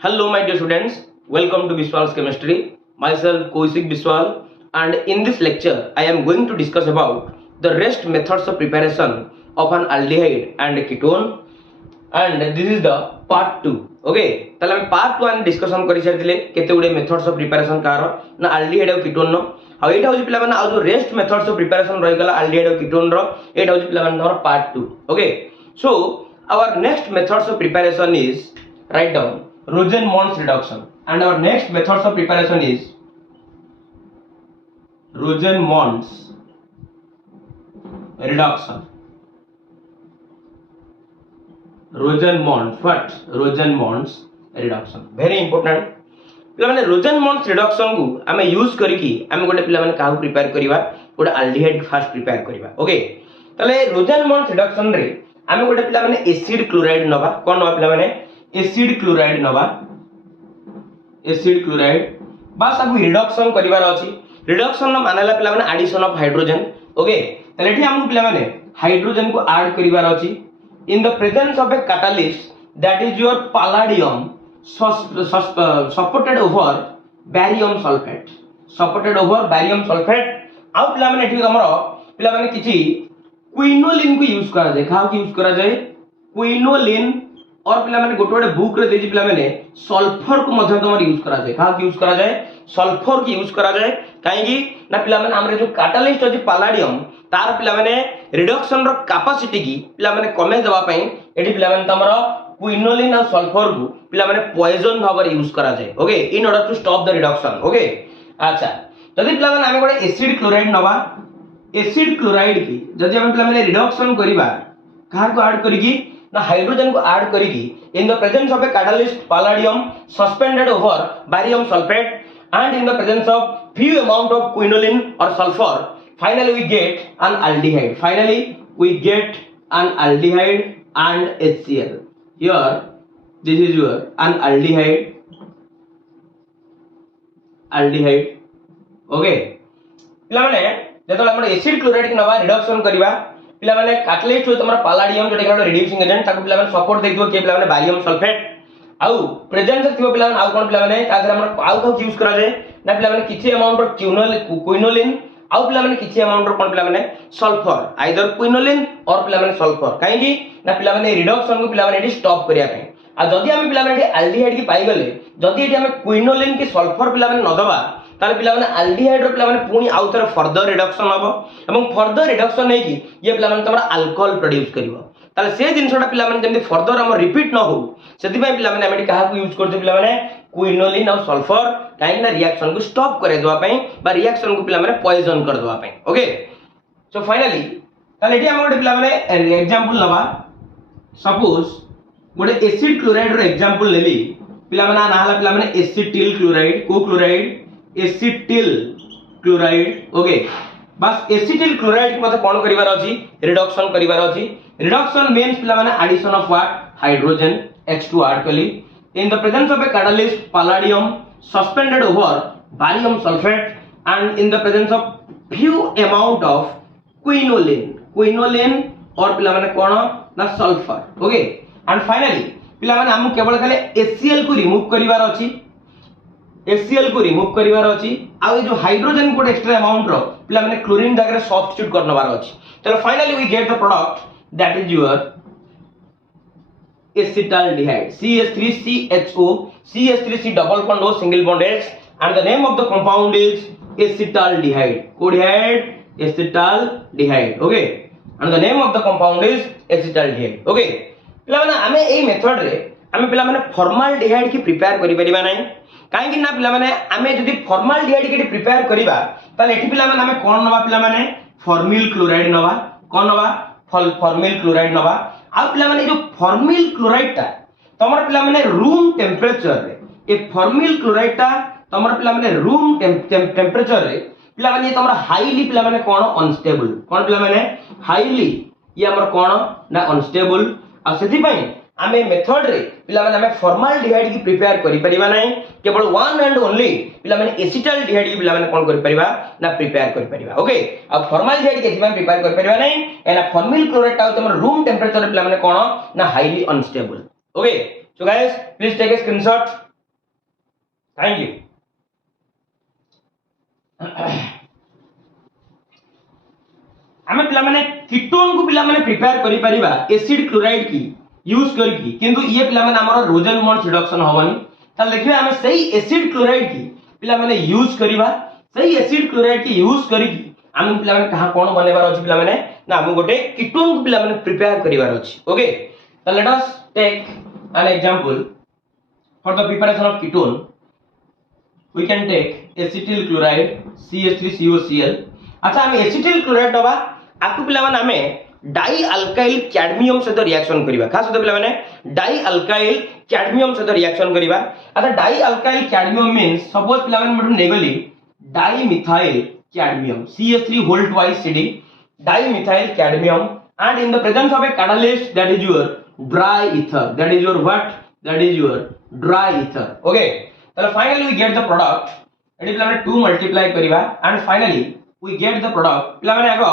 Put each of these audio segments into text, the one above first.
Hello my dear students, welcome to BISWA'S chemistry. Myself Kaushik Biswal, and in this lecture I am going to discuss about the rest methods of preparation of an aldehyde and a ketone, and this is the part 2. Okay, ताले हम part 1 discussion करि छथिले केते गुडे methods of preparation car ना aldehyde और ketone no आ एटा होची पिला माने आ जो rest methods of preparation रहि गला aldehyde और ketone रो एटा होची पिला माने हमर part 2. Okay, so our next methods of preparation is, write down, Rosen-Mons reduction, and our next methods of preparation is Rosen-Mons reduction. Rosen-Mons, what? Rosen-Mons reduction, very important. पिला माने Rosen-Mons reduction को आमे use करी कि आमे गोटे पिला माने काहू प्रिपेयर करिवा, गोटे aldehyde फास्ट प्रिपेयर करिवा. ओके, तले Rosen-Mons reduction रे आमे गोटे पिला माने एसिड क्लोराइड नबा. कोन नबा पिला माने एसिड क्लोराइड नबा. एसिड क्लोराइड बस आगु रिडक्शन करिवार अछि. रिडक्शन न मानेला पिला माने एडिशन ऑफ हाइड्रोजन. ओके, तले एठी हमु पिला माने हाइड्रोजन को ऐड करिवार अछि in the presence of a catalyst, that is your palladium supported over barium sulfate. Supported over barium sulfate. आउ पिला माने एठी हमरो पिला माने किछि क्विनोलिन को यूज करा जाय. खाओ की यूज करा जाय क्विनोलिन, और पिला माने गोटे गोटे बुक रे देजी पिला माने सल्फर को मध्य तमर यूज करा जाय. खाओ की यूज करा जाय सल्फर की यूज करा जाय. काहे की ना पिला माने हमरे जो कैटलिस्ट अछि पैलाडियम तार पिला माने रिडक्शन रो कैपेसिटी की पिला माने कमे देबा पई एठी पिला माने तमरो क्विनोलिन और सल्फर को पिला माने पॉइजन भाबर यूज करा जाय. Okay, in order to stop the reduction. Okay, अच्छा जदी पिला माने हमें गोटे एसिड क्लोराइड नबा. एसिड क्लोराइड की जदी हम पिला माने रिडक्शन करिबा कहा को ऐड करी की ना हाइड्रोजन को ऐड करी की in the presence of a catalyst palladium suspended over barium sulphate and in the presence of few amount of quinoline or sulfur, finally we get an aldehyde. Finally we get an aldehyde and HCl. Here this is your an aldehyde. Okay, पिला माने जेतला हम acid chloride के नवा reduction करबा पिला माने catalyst हो तमरा palladium जेटा के रिड्यूसिंग एजेंट ताको पिला माने सपोर्ट देइतो के पिला माने बारियम सल्फेट आउ प्रेजेंस थिबो पिला माने आउ कोन पिला माने ताजरा हमर आउ को यूज करा जाय ना पिला माने किछि अमाउंट ऑफ क्विनोलिन आउ पिला माने किछि अमाउंट ऑफ कोन पिला माने सल्फर, आइदर क्विनोलिन और पिला माने सल्फर. काहे की ना पिला माने रिडक्शन को पिला माने एडी स्टॉप करिया पे आ जदी हम पिला माने एल्डिहाइड की पाई गले जदी एडी हम क्विनोलिन की सल्फर पिला माने न दबा ताले पिला माने एल्डिहाइड रो पिला माने पुनी आउ थरे फर्दर रिडक्शन हबो एवं फर्दर रिडक्शन हे की ये पिला माने तमरा अल्कोहल प्रोड्यूस करिवो. ताले से जिनसटा पिला माने जेंति फर्दर हम रिपीट न हो सेति पय पिला माने हम काहा को यूज करते पिला माने क्विनोलिन और सल्फर काहे ना रिएक्शन को स्टॉप करे दवा पय बा रिएक्शन को पिला माने पॉइजन कर दवा पय. ओके, सो फाइनली ताले एठी हम गोटे पिला माने एग्जांपल लबा. सपोज गोटे एसिड क्लोराइड रो एग्जांपल लेली पिला माने ना हला पिला माने एसिटिल क्लोराइड को क्लोराइड एसिटिल क्लोराइड. ओके, बस एसिटिल क्लोराइड के मते कोन करिवार अछि रिडक्शन करिवार अछि. रिडक्शन मींस पिला माने addition of what hydrogen H2 add कली in the presence of a catalyst palladium suspended over barium sulfate and in the presence of few amount of quinoline और पिला माने कोन ना सल्फर. ओके, एंड फाइनली पिला माने हम केवल खाली HCl को रिमूव करिवार अछि. HCl को रिमूव करिवार अछि आ ए जो हाइड्रोजन को एक्स्ट्रा अमाउंट रो पिला माने क्लोरीन जगह सब्स्टिट्यूट करनवार अछि. चलो finally we get the product that is your acetaldehyde CH3CHO CH3C double bond O single bond H, and the name of the compound is acetaldehyde. Codehyde acetaldehyde. Okay, and the name of the compound is acetaldehyde. Okay, पिला माने हमें एई method रे हमें पिला माने formaldehyde की prepare करि परिबा नै. काहे कि ना पिला माने हमें जदी फॉर्माल्डिहाइड के प्रिपेयर करिबा ताले एठी पिला माने हमें कोन नबा पिला माने फॉर्मिल क्लोराइड नबा. कोन नबा फॉर्मिल क्लोराइड नबा. आ पिला माने जो फॉर्मिल क्लोराइड ता तमर पिला माने रूम टेम्परेचर रे ए फॉर्मिल क्लोराइड ता तमर पिला माने रूम टेम्परेचर रे पिला माने तमर हाईली पिला माने कोन अनस्टेबल. कोन पिला माने हाईली ये हमर कोन ना अनस्टेबल. आ सेति पई आमे मेथड रे पिला माने हमें फॉर्माल्डिहाइड की प्रिपेयर करि परिबा नै, केवल वन एंड ओनली पिला माने एसिटाल्डिहाइड की पिला माने कोन करि परिबा ना प्रिपेयर करि परिबा. ओके, अब फॉर्माल्डिहाइड के जिमा प्रिपेयर करि परिबा नै एना फॉर्मिल क्लोराइड ता तमर रूम टेम्परेचर रे पिला माने कोन ना highly unstable. Okay, so guys please take a screenshot thank you. आम पे कीटोन को पे प्रिपेयर करि परिबा एसिड क्लोराइड की यूज करके, किंतु ये पे हमर रोजन बॉन्ड्स रिडक्शन होवनी। ताल देखिए आम सही एसिड क्लोराइड की पे यूज करबा, सही एसिड क्लोराइड की यूज करके आम पे कहा कोन बनेबार अछि पे ना हम गोटे कीटोन को पे प्रिपेयर करिवार अछि। ओके, तो let us take an example for the preparation of ketone. We can take acetyl chloride CH3COCl। अच्छा, हम एसिटिल क्लोराइड दबा आकु पिला माने हमें डाई अल्काइल कैडमियम सहित रिएक्शन करिबा। खास तो पिला माने डाई अल्काइल कैडमियम सहित रिएक्शन करिबा। अच्छा, dialkyl cadmium means suppose पिला माने मडु नेगली dimethyl cadmium CH3 whole twice CD dimethyl cadmium, and in the presence of a catalyst that is your dry ether, that is your what, that is your dry ether. Okay, so finally we get the product, एडी पिला माने 2 multiply करिबा and finally we get the product। पिला माने आगो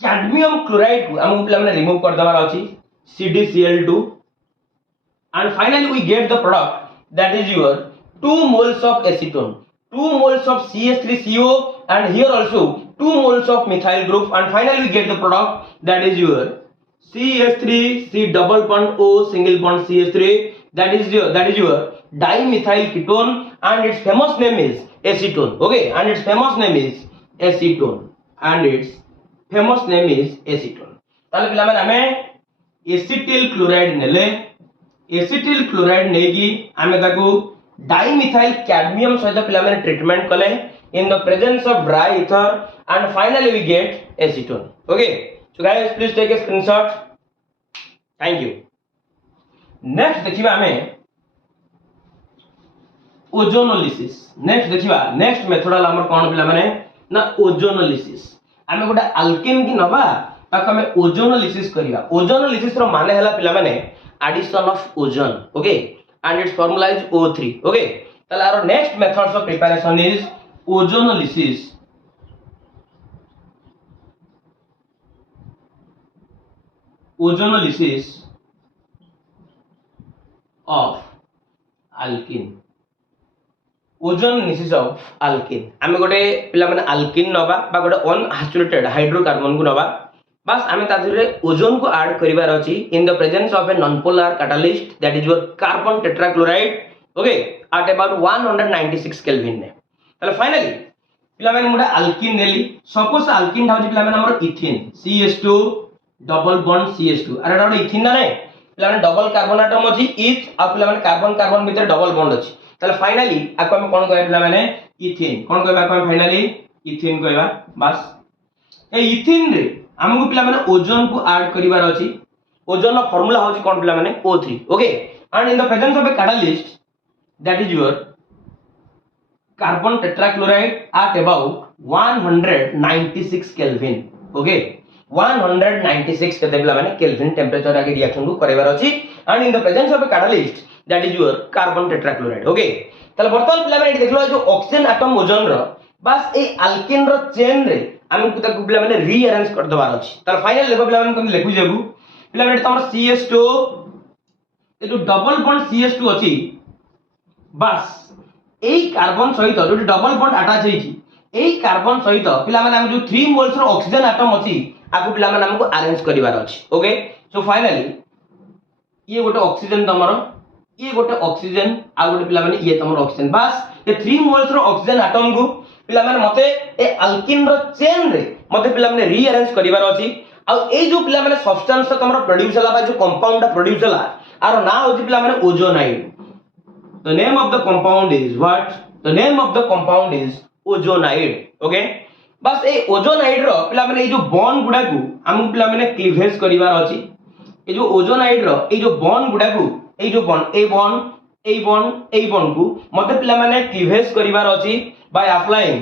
cadmium chloride को हम पिला माने रिमूव कर दबार अछि CdCl2 and finally we get the product that is your 2 moles of acetone, 2 moles of CH3CO, and here also 2 moles of methyl group, and finally we get the product that is your CH3C double bond O single bond CH3, that is your dimethyl ketone, and its famous name is acetone। Okay, and its famous name is acetone, and its famous name is acetone। ताले पिला माने हमें acetyl chloride नेले, acetyl chloride Negi आमे ताकू dimethyl cadmium सहित पिला माने ट्रीटमेंट कले in the presence of dry ether, and finally we get acetone। Okay, so guys please take a screenshot, thank you। next देखिबा हमें ओजोनोलिसिस। नेक्स्ट देखिबा नेक्स्ट मेथड हमर कोन पिला माने ना ओजोनोलिसिस। हमें गोटा अल्केन की नबा ताको हमें ओजोनोलिसिस करिया। ओजोनोलिसिस रो माने हला पिला माने addition of ozone. Okay, and its formula is O3। okay, ताले आरो next methods of preparation is ozonolysis, ozonolysis of alkene, ozonolysis of alkene। आमे गोटे पिला माने alkene नबा बा गोटे अनसैचुरेटेड हाइड्रोकार्बन को नबा, बस आमे तादिरे ओजोन को ऐड करिवार अछि इन the presence of a non polar catalyst that is your carbon tetrachloride. Okay, at about 196 kelvin ने। ताले फाइनली पिला माने मुडा अल्कीन नेली। सपोज अल्कीन धाउची पिला माने हमर ethene CH2 double bond CH2। अरे डाउट इथीन ना नै, पिला माने डबल कार्बन एटम अछि इथ आ पिला माने कार्बन कार्बन भीतर डबल बॉन्ड अछि। ताले फाइनली आको हम कोन कहै पिला माने इथीन। कोन कहबा आको हम फाइनली इथीन कहबा। बस ए इथीन रे हमहु पिला माने ओजोन को ऐड करिवार अछि। ओजोन रो फार्मूला होची कोन पिला माने O3। Okay, and in the presence of a catalyst that is your carbon tetrachloride at about 196 Kelvin। okay, 196 के देबला माने केल्विन टेंपरेचर आगे रिएक्शन को करैबार अछि, and in the presence of a catalyst that is your carbon tetrachloride. Okay, तले वर्तमान पिला माने देखलो जो ऑक्सीजन एटम ओजोन रो बस ए अल्केन रो चेन रे हम को ताकू पिला माने रीअरेंज कर दबार अछि। तले फाइनल देखो पिला माने हम लिखु जेबू पिला माने तमर CH2 ए जो डबल बॉन्ड CH2 अछि, बस एई कार्बन सहित जो डबल बॉन्ड अटैच हेछि एई कार्बन सहित पिला माने हम जो 3 मोल्स रो ऑक्सीजन एटम अछि आकु पिला माने हमको अरेंज करिवार अछि। ओके, सो फाइनली ये गोटे ऑक्सीजन तमरो, ये गोटे ऑक्सीजन आ गोटे पिला माने ये तमरो ऑक्सीजन। बस ये 3 मोल्स रो ऑक्सीजन एटम को पिला माने मते ए अल्कीन रो चेन रे मते पिला माने रीअरेंज करिवार अछि। आ ए जो पिला माने सब्सटेंस तमरो प्रोड्यूस होला बा जो कंपाउंड प्रोड्यूस होला आरो ना होछि पिला माने ozonide. The name of the compound is what? The name of the compound is ozonide। okay, बस ए ओजोनाइड रो पिला माने ए जो बॉन्ड गुडा को हम पिला माने क्लीवेज करिवार अछि। ए जो ओजोनाइड रो ए जो बॉन्ड गुडा को ए जो bond a bond a bond a bond को मते पिला माने क्लीवेज करिवार अछि by applying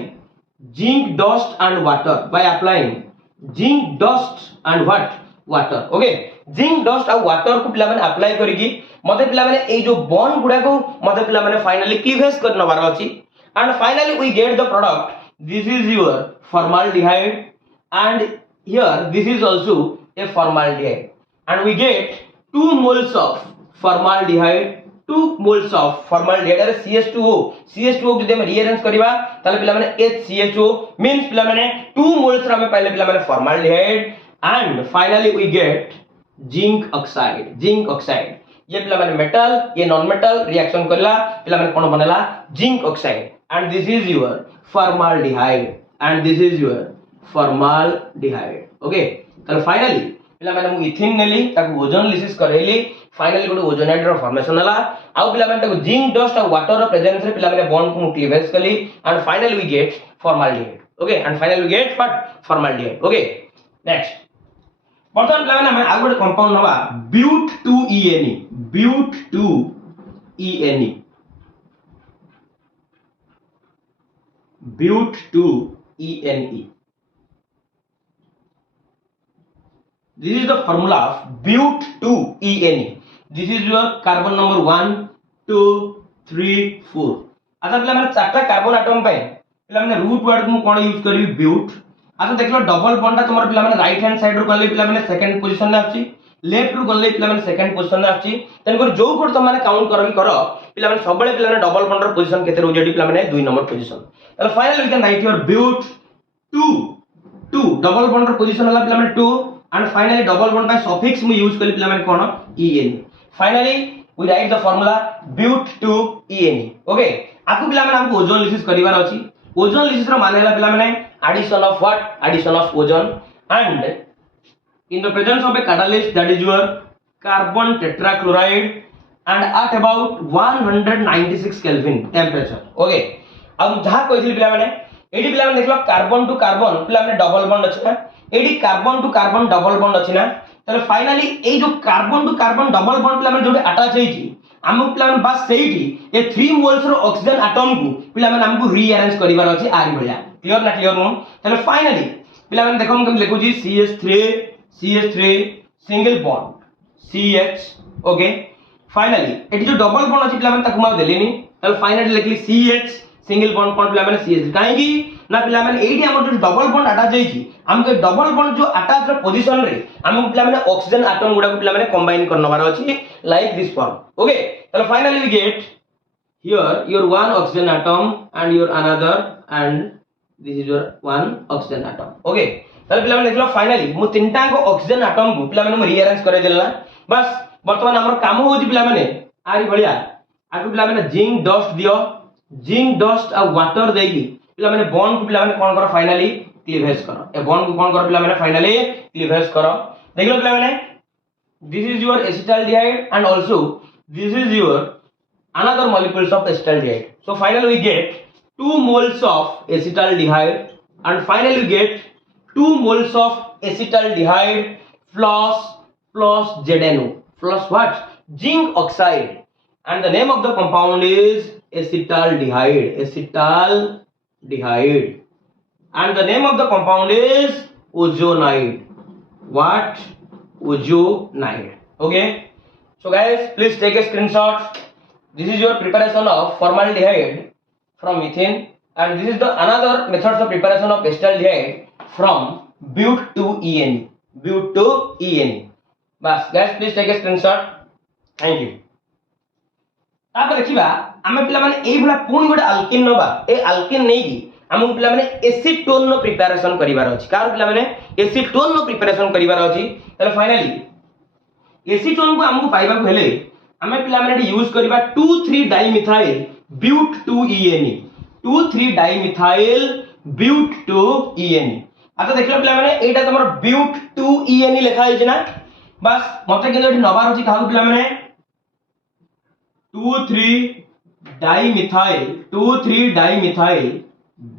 zinc dust and water, by applying zinc dust and what water. Okay, zinc dust और वाटर को पिला माने अप्लाई करिकी मते पिला माने ए जो बॉन्ड गुडा को मते पिला माने फाइनली क्लीवेज करनबार अछि, and finally we get the product. This is your formaldehyde, and here this is also a formaldehyde, and we get 2 moles of formaldehyde, 2 moles of formaldehyde अरे CH2O जदि हम रीअरेंज करबा ताले पिला माने HCHO मींस पिला माने 2 moles रा में पहले पिला माने formaldehyde and finally we get zinc oxide ये पिला माने मेटल ये नॉन मेटल रिएक्शन करला पिला माने कोन बनेला zinc oxide and this is your formaldehyde okay तो फाइनली पिला माने मु इथिन नेली ताको ओजोन लिसिस करेली फाइनली गोटे ओजोनाइड रो फॉर्मेशन हला आउ पिला माने ताको जिंक डस्ट और वाटर रो प्रेजेंस रे पिला माने बॉन्ड को क्लीवेज कली and finally we get formaldehyde okay and finally we get what formaldehyde okay next बर्तमान पिला माने हम आ गोटे कंपाउंड हवा but2ene but2ene this is the formula of but2ene this is your carbon number 1 2 3 4 अच्छा पिला माने चारटा कार्बन एटम पे पिला माने रूट वर्ड को कोन यूज करबी ब्यूट अच्छा देखलो डबल बॉन्ड ता तुमर पिला माने राइट हैंड साइड रो गले पिला माने सेकंड पोजीशन ने आछि लेफ्ट रो गले पिला माने सेकंड पोजीशन ने आछि तन कर जो कोड तुम माने काउंट करबी करो पिला माने सबले पिला माने डबल बॉन्ड रो पोजीशन केते रो जेडी पिला माने 2 नंबर पोजीशन तो finally we can write your but 2 double bond रो पोजीशन हला पिला माने 2 and finally double bond by suffix मु यूज कली पिला माने कोन en finally we write the formula but2ene okay आकु पिला माने हमको ओजोन लिसिस करिवार अछि ओजोन लिसिस रो माने हला पिला माने addition of what addition of ozone and in the presence of a catalyst that is your carbon tetrachloride and at about 196 kelvin temperature okay अब जहां कहथिल पिला माने एडी पिला माने देखलो कार्बन टू कार्बन पिला माने डबल बॉन्ड अछि ना एडी carbon to carbon double bond अछि ना तले फाइनली ए जो carbon to carbon double bond पिला माने जोटे अटैच हेछि हम पिला माने बस सेहिठी ए 3 मोल्स रो ऑक्सीजन एटम को पिला माने हमको रीअरेंज करिवार अछि आरि भलिया क्लियर ना क्लियर नो तले फाइनली पिला माने देखो हम लिखु जी CH3 single bond CH okay finally एटी जो डबल बॉन्ड अछि पिला माने ताकु मा देलिनी तले फाइनली लिखली CH सिंगल बॉन्ड कोन पिला माने CH काहे की ना पिला माने एडी हमर जो डबल बॉन्ड अटैच हेछि हमके डबल बॉन्ड जो अटैच रो पोजीशन रे हम पिला माने ऑक्सीजन एटम गुडा को पिला माने कंबाइन करनवार अछि लाइक दिस फॉर्म ओके तले finally we get here your one oxygen atom and your another and this is your one oxygen atom okay तले पिला माने देखलो फाइनली मु तीनटा को ऑक्सीजन एटम को पिला माने मु रीअरेंज करे देला बस वर्तमान हमर काम होजी पिला माने आरी भलिया आकु पिला माने जिंक डस्ट दियो जिंक डस्ट आ वाटर देगी पिला माने बॉन्ड को पिला माने कोन करो फाइनली क्लीवेज करो ए बॉन्ड को कोन करो पिला माने फाइनली क्लीवेज करो देखलो पिला माने this is your acetaldehyde and also this is your another molecules of acetaldehyde so finally we get 2 moles of acetaldehyde and finally we get 2 moles of acetaldehyde plus ZnO plus what zinc oxide and the name of the compound is acetaldehyde and the name of the compound is ozonide what ozonide okay so guys please take a screenshot this is your preparation of formaldehyde from methane and this is the another methods of preparation of acetaldehyde from but2ene बस guys please take a screenshot thank you तापर देखिबा हमें पिला माने एई भला पुनी गोटे alkane नबा ए अल्केन नै की हम पिला माने एसीटोन नो प्रिपरेशन करिवार अछि कार पिला माने एसीटोन नो प्रिपरेशन करिवार अछि तले फाइनली एसीटोन को हमहु पाइबा को हेले हमें पिला माने यूज करबा 2,3 डाइमिथाइल but2ene 2,3 डाइमिथाइल but2ene अच्छा देखलो पिला माने एटा तमर but2ene लिखा है ना बस मते के एठी नबार अछि काहु पिला माने 2,3 डाइमिथाइल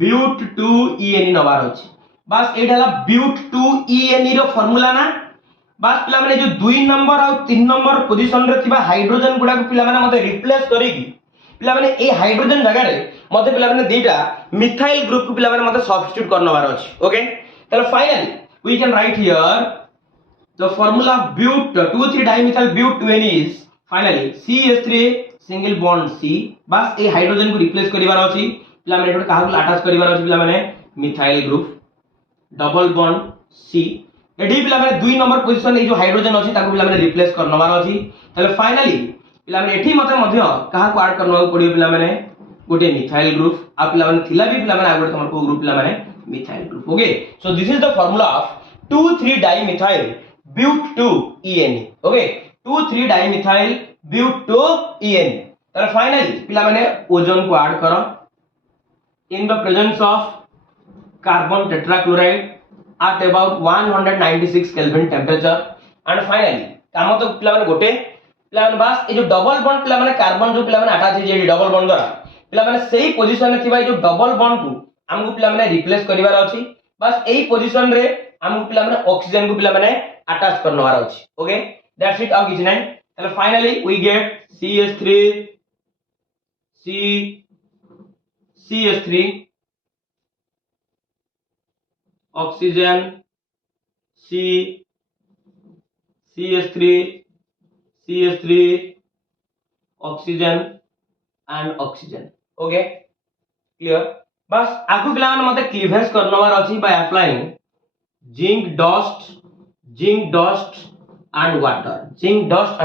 but2ene नबार अछि बस एटा हला but2ene रो फार्मूला ना बस पिला माने जो 2 नंबर और 3 नंबर पोजीशन रे थिबा हाइड्रोजन गुडा को पिला माने मते रिप्लेस करेगी पिला माने ए हाइड्रोजन जगह रे मते पिला माने दुईटा मिथाइल ग्रुप को पिला माने मते सब्स्टिट्यूट करनवार अछि ओके तले finally we can write here the formula but2,3 dimethyl but2ene is finally CH3 single bond C बस ए हाइड्रोजन को रिप्लेस करिवार अछि पिला माने एटा काहा को अटैच करिवार अछि पिला माने methyl group double bond C एडी पिला माने 2 नंबर पोजीशन ए जो हाइड्रोजन अछि ताको पिला माने रिप्लेस करनवार अछि तले फाइनली पिला माने एठी मते मध्य कहा को ऐड करनो पड़ियो पिला माने गोटे मिथाइल ग्रुप आ पिला माने थिला भी पिला माने आगो तमर को ग्रुप पिला माने methyl group okay so this is the formula of 2,3 dimethyl but 2 ENE okay 2,3 dimethyl but 2 ENE तर फाइनली पिला माने ओजोन को ऐड करो in the presence of carbon tetrachloride at about 196 Kelvin temperature and finally काम तो पिला माने गोटे पिला माने बस ए जो डबल बॉन्ड पिला माने कार्बन जो पिला माने अटैच है जे डबल बॉन्ड द्वारा पिला माने सही पोजीशन में थिबा जो डबल बॉन्ड को हमको पिला माने रिप्लेस करिवार अछि बस एही पोजीशन रे हमको पिला माने ऑक्सीजन को पिला माने अटैच करनवार अछि ओके दैट्स इट अब किछ नै तले finally we get CH3 CH3 oxygen CH3 oxygen and oxygen okay clear बस आगु पिला माने मते क्लीवेज करनवार अछि by applying zinc dust and water zinc dust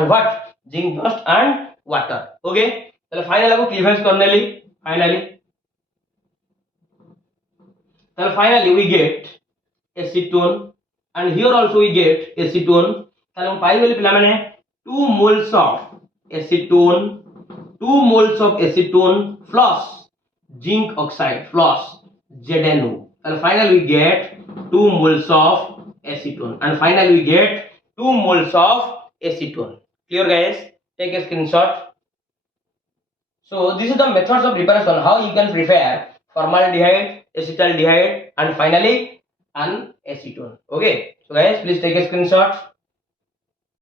and water okay तले फाइनल आगु cleavage करनेली finally we get acetone and here also we get acetone ताले हम पाई गेली पिला माने 2 moles of acetone plus zinc oxide plus ZnO and finally we get 2 moles of acetone and finally we get 2 moles of acetone clear guys take a screenshot so this is the methods of preparation how you can prepare formaldehyde acetaldehyde and finally an acetone okay so guys please take a screenshot